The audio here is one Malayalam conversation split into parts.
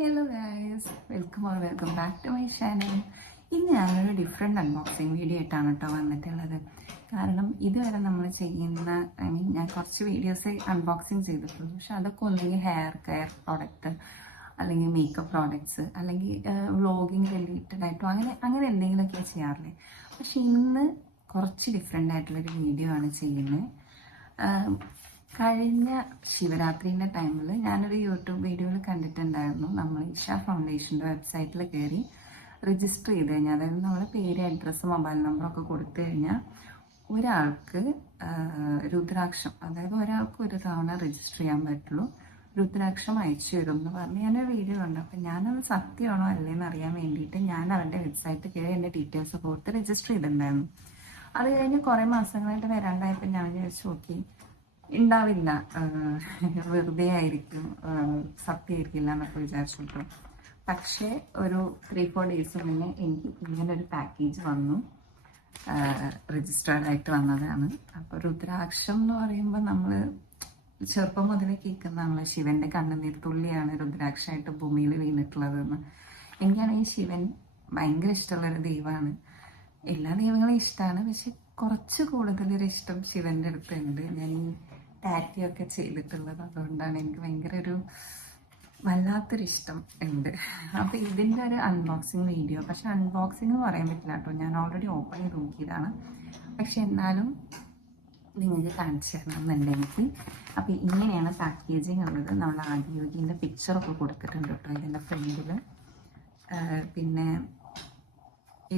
Hello guys, welcome back to my channel. ഇന്ന് ഞാനൊരു ഡിഫറെൻ്റ് അൺബോക്സിങ് വീഡിയോ ആയിട്ടാണ് കേട്ടോ വന്നിട്ടുള്ളത്. കാരണം ഇതുവരെ നമ്മൾ ചെയ്യുന്ന ഞാൻ കുറച്ച് വീഡിയോസ് അൺബോക്സിങ് ചെയ്തിട്ടുള്ളൂ. പക്ഷെ അതൊക്കെ ഒന്നെങ്കിൽ ഹെയർ കെയർ പ്രോഡക്റ്റ്, അല്ലെങ്കിൽ മേക്കപ്പ് പ്രോഡക്ട്സ്, അല്ലെങ്കിൽ വ്ളോഗിങ് റിലേറ്റഡ് ആയിട്ടോ അങ്ങനെ എന്തെങ്കിലുമൊക്കെ ചെയ്യാറില്ലേ. പക്ഷെ ഇന്ന് കുറച്ച് ഡിഫറെൻ്റ് ആയിട്ടുള്ളൊരു വീഡിയോ ആണ് ചെയ്യുന്നത്. കഴിഞ്ഞ ശിവരാത്രിൻ്റെ ടൈമിൽ ഞാനൊരു യൂട്യൂബ് വീഡിയോയിൽ കണ്ടിട്ടുണ്ടായിരുന്നു. നമ്മൾ ഇഷ ഫൗണ്ടേഷൻ്റെ വെബ്സൈറ്റിൽ കയറി രജിസ്റ്റർ ചെയ്ത് കഴിഞ്ഞാൽ, അതായത് നമ്മൾ പേര്, അഡ്രസ്സ്, മൊബൈൽ നമ്പറൊക്കെ കൊടുത്തു കഴിഞ്ഞാൽ ഒരാൾക്ക് രുദ്രാക്ഷം, അതായത് ഒരാൾക്ക് ഒരു തവണ രജിസ്റ്റർ ചെയ്യാൻ പറ്റുള്ളൂ, രുദ്രാക്ഷം അയച്ചു തരും എന്ന് പറഞ്ഞ് ഞാനൊരു വീഡിയോ കണ്ടു. അപ്പം ഞാനത് സത്യമാണോ അല്ലേന്ന് അറിയാൻ വേണ്ടിയിട്ട് ഞാൻ അവരുടെ വെബ്സൈറ്റിൽ കയറി എൻ്റെ ഡീറ്റെയിൽസ് കൊടുത്ത് രജിസ്റ്റർ ചെയ്തിട്ടുണ്ടായിരുന്നു. അത് കഴിഞ്ഞ് കുറേ മാസങ്ങളായിട്ട് വരാണ്ടായപ്പോൾ ഞാൻ വിചാരിച്ചു ഓക്കെ ഉണ്ടാവില്ല, വെറുതെ ആയിരിക്കും, സത്യമായിരിക്കില്ല എന്നൊക്കെ വിചാരിച്ചിട്ടു. പക്ഷേ ഒരു 3-4 ഡേയ്സ് മുന്നേ എനിക്ക് ഇങ്ങനൊരു പാക്കേജ് വന്നു, രജിസ്റ്റേർഡ് ആയിട്ട് വന്നതാണ്. അപ്പോൾ രുദ്രാക്ഷം എന്ന് പറയുമ്പോൾ നമ്മൾ ചെറുപ്പം മുതലേ കേൾക്കുന്നതാണല്ലോ, ശിവന്റെ കണ്ണുനീർ തുള്ളിയാണ് രുദ്രാക്ഷമായിട്ട് ഭൂമിയിൽ വീണിട്ടുള്ളതെന്ന്. എനിക്കാണെങ്കിൽ ശിവൻ ഭയങ്കര ഇഷ്ടമുള്ളൊരു ദൈവമാണ്. എല്ലാ ദൈവങ്ങളും ഇഷ്ടമാണ്, പക്ഷെ കുറച്ച് കൂടുതലൊരു ഇഷ്ടം ശിവന്റെ അടുത്തുണ്ട്. ഞാൻ ഈ ടാറ്റിയൊക്കെ ചെയ്തിട്ടുള്ളത് അതുകൊണ്ടാണ് എനിക്ക് ഭയങ്കര ഒരു വല്ലാത്തൊരു ഇഷ്ടം ഉണ്ട്. അപ്പോൾ ഇതിൻ്റെ ഒരു അൺബോക്സിങ് വീഡിയോ, പക്ഷെ അൺബോക്സിങ് എന്ന് പറയാൻ പറ്റില്ല കേട്ടോ, ഞാൻ ഓൾറെഡി ഓപ്പൺ ചെയ്ത് നോക്കിയതാണ്. പക്ഷെ എന്നാലും നിങ്ങൾക്ക് കാണിച്ചു തരണം എന്നുണ്ടെങ്കിൽ. അപ്പോൾ ഇങ്ങനെയാണ് പാക്കേജിങ് ഉള്ളത്. നമ്മൾ ആദിയോഗിൻ്റെ പിക്ചറൊക്കെ കൊടുത്തിട്ടുണ്ട് കേട്ടോ ഇതിൻ്റെ ഫ്രണ്ടിൽ. പിന്നെ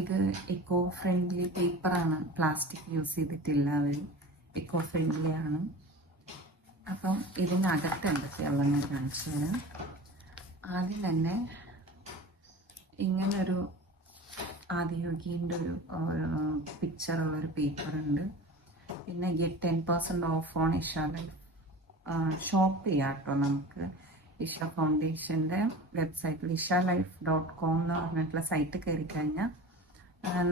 ഇത് എക്കോ ഫ്രണ്ട്ലി പേപ്പറാണ്, പ്ലാസ്റ്റിക് യൂസ് ചെയ്തിട്ടില്ല അവർ, എക്കോ ഫ്രണ്ട്ലി ആണ്. അപ്പം ഇതിനകത്ത് എന്തൊക്കെയുള്ളതെന്ന് ഞാൻ കാണിച്ചു തരാം. ആദ്യം തന്നെ ഇങ്ങനൊരു ആദിയോഗീൻ്റെ ഒരു പിക്ചറുള്ളൊരു പേപ്പറുണ്ട്. പിന്നെ get 10% of on Isha life. Shop ചെയ്യാം കേട്ടോ നമുക്ക് ഇഷ ഫൗണ്ടേഷൻ്റെ വെബ്സൈറ്റിൽ ishalif.com എന്ന് പറഞ്ഞിട്ടുള്ള സൈറ്റ് കയറി കഴിഞ്ഞാൽ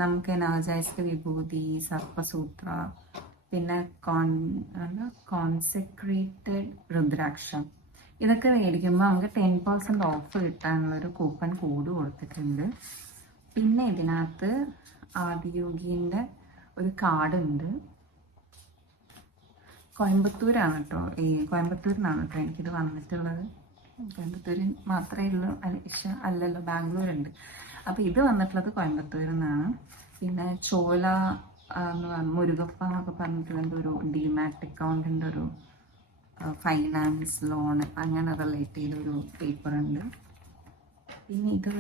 നമുക്ക് എനർജൈസ്ഡ് വിഭൂതി, സർപ്പസൂത്ര, പിന്നെ കോൺസെക്രേറ്റഡ് രുദ്രാക്ഷം, ഇതൊക്കെ മേടിക്കുമ്പോൾ നമുക്ക് 10% ഓഫ് കിട്ടാനുള്ളൊരു കൂപ്പൺ കോഡ് കൊടുത്തിട്ടുണ്ട്. പിന്നെ ഇതിനകത്ത് ആദിയോഗീൻ്റെ ഒരു കാർഡുണ്ട്. കോയമ്പത്തൂരാണ് കേട്ടോ, കോയമ്പത്തൂരിനാണ് കേട്ടോ എനിക്കിത് വന്നിട്ടുള്ളത്. കോയമ്പത്തൂരിൽ മാത്രമേ ഉള്ളൂ, അല്ലല്ലോ, ബാംഗ്ലൂരുണ്ട്. അപ്പോൾ ഇത് വന്നിട്ടുള്ളത് കോയമ്പത്തൂരിൽ നിന്നാണ്. പിന്നെ ചോല എന്ന് പറഞ്ഞ മുരുകപ്പ എന്നൊക്കെ പറഞ്ഞിട്ടുള്ള ഒരു ഡിമാറ്റ് അക്കൗണ്ടിൻ്റെ ഒരു ഫൈനാൻസ് ലോൺ അങ്ങനെ റിലേറ്റ് ചെയ്തൊരു പേപ്പറുണ്ട്. പിന്നെ ഇത്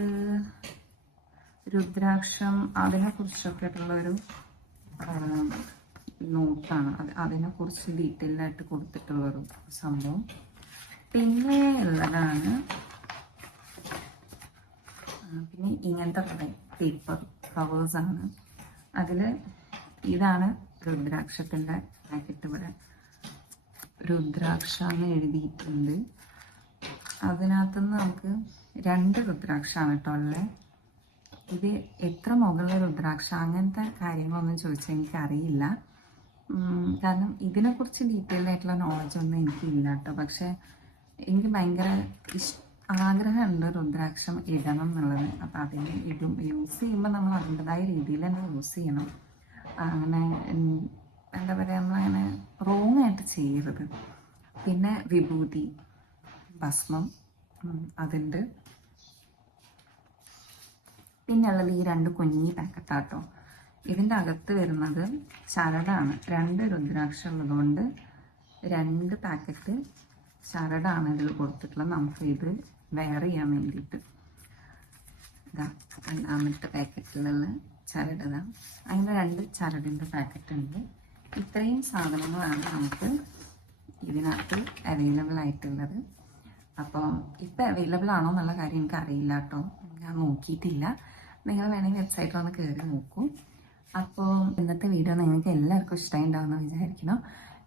രുദ്രാക്ഷം അതിനെക്കുറിച്ചൊക്കെ ആയിട്ടുള്ളൊരു നോട്ടാണ്, അതിനെക്കുറിച്ച് ഡീറ്റെയിൽ ആയിട്ട് കൊടുത്തിട്ടുള്ളൊരു സംഭവം. പിന്നെ ഉള്ളതാണ് പിന്നെ ഇങ്ങനത്തെ പേപ്പർ കവേഴ്സാണ്. അതിൽ ഇതാണ് രുദ്രാക്ഷത്തിൻ്റെ പാക്കറ്റ്. ഇവിടെ രുദ്രാക്ഷ എന്ന് എഴുതിയിട്ടുണ്ട്. അതിനകത്തുനിന്ന് നമുക്ക് 2 രുദ്രാക്ഷമാണ് കേട്ടോ ഉള്ളത്. ഇത് എത്ര മുകളിലെ രുദ്രാക്ഷ അങ്ങനത്തെ കാര്യങ്ങളൊന്നും ചോദിച്ചാൽ എനിക്കറിയില്ല. കാരണം ഇതിനെക്കുറിച്ച് ഡീറ്റെയിൽ ആയിട്ടുള്ള നോളജൊന്നും എനിക്കില്ല കേട്ടോ. പക്ഷേ എനിക്ക് ഭയങ്കര ആഗ്രഹമുണ്ട് രുദ്രാക്ഷം ഇടണം എന്നുള്ളത്. അപ്പം അതിന് യൂസ് ചെയ്യുമ്പോൾ നമ്മൾ അതിൻ്റെതായ രീതിയിൽ തന്നെ യൂസ് ചെയ്യണം. അങ്ങനെ എന്താ പറയുക, നമ്മളങ്ങനെ റോങ് ആയിട്ട് ചെയ്യരുത്. പിന്നെ വിഭൂതി, ഭസ്മം അതുണ്ട്. പിന്നെ ഉള്ളത് ഈ 2 കുഞ്ഞി പാക്കറ്റാട്ടോ. ഇതിൻ്റെ അകത്ത് വരുന്നത് ചരടാണ്. 2 രുദ്രാക്ഷം ഉള്ളതുകൊണ്ട് 2 പാക്കറ്റ് ചരടാണ് ഇതിൽ കൊടുത്തിട്ടുള്ളത്. നമുക്ക് ഇത് വെയർ ചെയ്യാൻ വേണ്ടിയിട്ട്. ഇതാ 2ാമത്തെ പാക്കറ്റിലുള്ള ചരട്. അങ്ങനെ 2 ചരടിൻ്റെ പാക്കറ്റ് ഉണ്ട്. ഇത്രയും സാധനങ്ങളാണ് നമുക്ക് ഇതിനകത്ത് അവൈലബിൾ ആയിട്ടുള്ളത്. അപ്പോൾ ഇപ്പോൾ അവൈലബിൾ ആണോ എന്നുള്ള കാര്യം എനിക്കറിയില്ല കേട്ടോ, ഞാൻ നോക്കിയിട്ടില്ല. നിങ്ങൾ വേണമെങ്കിൽ വെബ്സൈറ്റിൽ ഒന്ന് കയറി നോക്കൂ. അപ്പോൾ ഇന്നത്തെ വീഡിയോ നിങ്ങൾക്ക് എല്ലാവർക്കും ഇഷ്ടമായി ഉണ്ടാവുമെന്ന് വിചാരിക്കണം.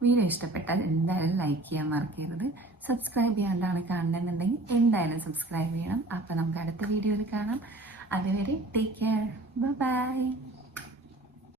വീഡിയോ ഇഷ്ടപ്പെട്ടാൽ എന്തായാലും ലൈക്ക് ചെയ്യാൻ മറക്കരുത്. സബ്സ്ക്രൈബ് ചെയ്യാണ്ടാണ് കാണുന്നതെന്നുണ്ടെങ്കിൽ എന്തായാലും സബ്സ്ക്രൈബ് ചെയ്യണം. അപ്പോൾ നമുക്ക് അടുത്ത വീഡിയോയിൽ കാണാം. അതുവരെ ടേക്ക് കെയർ, ബൈ.